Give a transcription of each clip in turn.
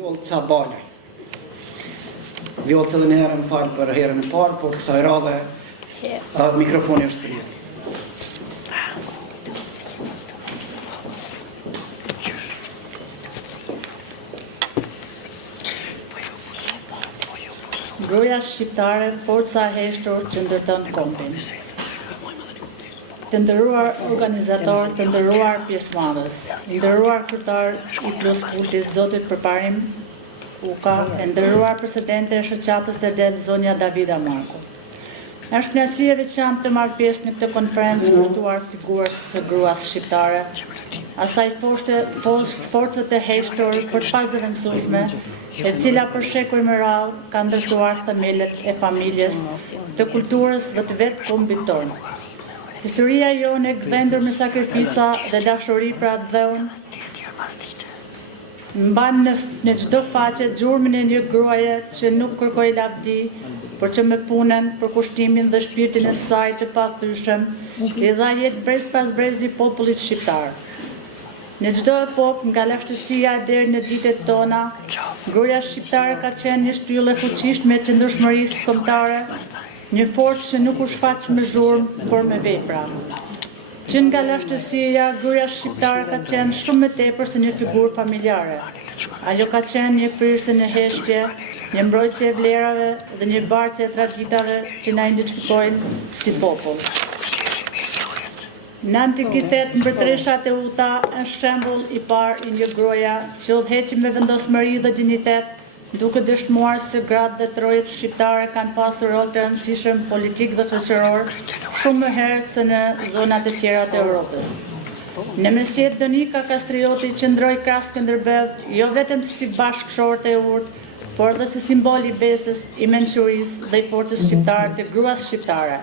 Vjollca Balaj. Vjollca dhe në herë më falë për herën e parë, por kësaj radhe mikrofoni është për jetë. Gruaja shqiptare, forca e heshtur që ndërton kombin. Të nderuar organizator, të nderuar pjesëmarrës, nderuar kryetar i Plus Kultit Zotit Përparim Uka, e nderuar presidente e shoqatës e del zonja Davida Marko. Është kënaqësi e veçantë të marr pjesë në këtë konferencë kushtuar figurës së gruas shqiptare, asaj forcët e heshtur për të pazëvendësueshme, e cila për shekuj me radhë ka ndërtuar themelet e familjes, të kulturës dhe të vetë kombit tonë. Historia jonë e gdhendur me sakrifica dhe dashuri për atë dheun, mbajmë në çdo faqe gjurmën e një gruaje që nuk kërkoi lavdi, por që me punën, për kushtimin dhe shpirtin e saj të pathyeshëm, i dha jetë brez pas brezi popullit shqiptar. Në çdo epokë, nga lashtësia deri në ditët tona, gruaja shqiptare ka qenë një shtyllë e fuqishme e qëndrueshmërisë kombëtare, një forcë që nuk u shfaq me zhurmë, por me vepra. Që nga lashtësia, gruaja shqiptare ka qenë shumë më tepër se një figurë familjare. Ajo ka qenë një prirëse në heshtje, një mbrojtje e vlerave dhe një bartje e traditave që na identifikojnë si popull. Në antikitet, mbretëreshat e Uta është shembull i parë i një gruaja që udhëheqi me vendosmëri dhe dinjitet, duke dëshmuar se gratë dhe trojet shqiptare kanë pasur rol të rëndësishëm politik dhe shoqëror shumë më herë se në zonat e tjera të Europës. Në mesjet Donika Kastrioti qëndroi krah Skënderbeu jo vetëm si bashkëshorte e urtë, por dhe si simbol i besës, i mençurisë dhe i forcës shqiptare të gruas shqiptare.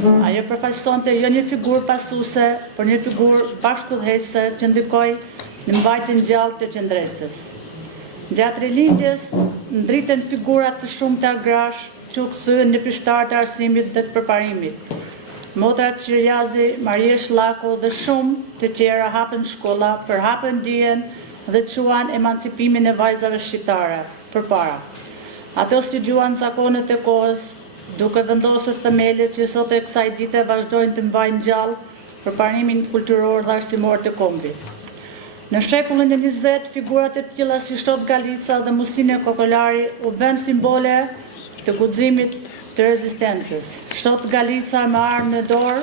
Ajo përfaqësonte jo një figurë pasuese, por një figurë bashkëudhëheqëse që ndikoi në mbajtjen gjallë të qendresës. Gjatë rilindjes ndriten figura të shumta grash që u kthyen në pishtar të arsimit dhe të përparimit. Motra Qirjazi, Mariesh Llako dhe shumë të tjera hapën shkolla, përhapën dijen dhe quan emancipimin e vajzave shqiptare përpara. Ato studiuan zakonet e kohës, duke vendosur themelet që sot e kësaj dite vazhdojnë të mbajnë gjallë përparimin kulturor dhe arsimor të kombit. Në shekullin e 20, figurat e tilla si Shtot Galica dhe Musine Kokolari u bën simbole të guximit të rezistencës. Shtot Galica me armë në dorë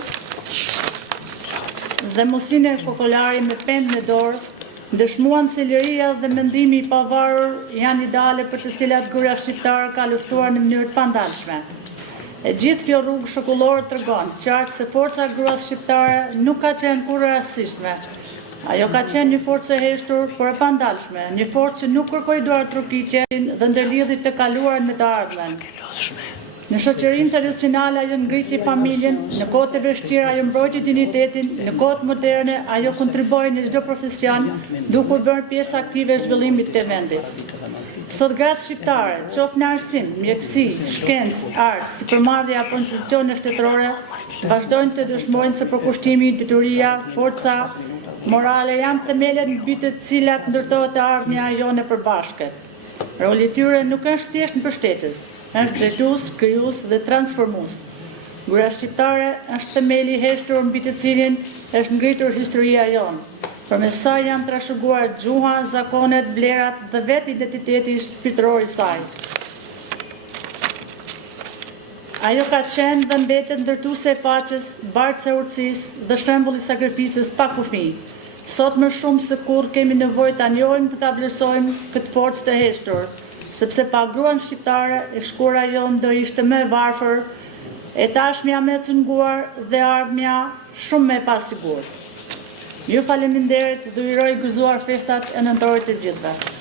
dhe Musine Kokolari me pemë në dorë dëshmuan se liria dhe mendimi i pavarur janë ideale për të cilat gruaja shqiptare ka luftuar në mënyrë të pandalshme. E gjithë kjo rrugë shokullore tregon qartë se forca e gruas shqiptare nuk ka qenë kurrë rastësishme. Ajo ka qenë një forcë e heshtur, por e pandalshme, një forcë që nuk kërkoi duar trokitjen dhe ndërlidhi të kaluarin me të ardhmen. Në shoqërinë tradicionale ajo ngriti familjen, në kohët e vështira ajo mbrojti dinjitetin, në kohët moderne ajo kontriboi në çdo profesion, duke u bërë pjesë aktive e zhvillimit të vendit. Sot gratë shqiptare, qoftë në arsim, mjekësi, shkencë, artë, sipërmarrje apo institucione shtetërore, vazhdojnë të dëshmojnë se përkushtimi, detyria, forca morale janë themelet mbi të cilat ndërtohet e ardhmja jone e përbashkët. Roli i tyre nuk është thjesht mbështetës, është drejtues, krijues dhe transformues. Gruaja shqiptare është themeli i heshtur mbi të cilin është ngritur historia jonë. Përmes saj janë trashëguar gjuha, zakonet, vlerat dhe vetë identiteti shpirtëror i saj. Ajo ka qenë dhe mbetet ndërtuese e paqes, bartëse e urtësisë dhe shembull i sakrificës pa kufi. Sot më shumë se kurrë kemi nevojë ta njohim dhe ta vlerësojmë këtë forcë të heshtur, sepse pa gruan shqiptare e shkura jonë do ishte më e varfër, e tashmja më e cunguar dhe ardhmja shumë më e pasigurt. Ju faleminderit dhe uroj gëzuar festat e nëntorit të gjithëve.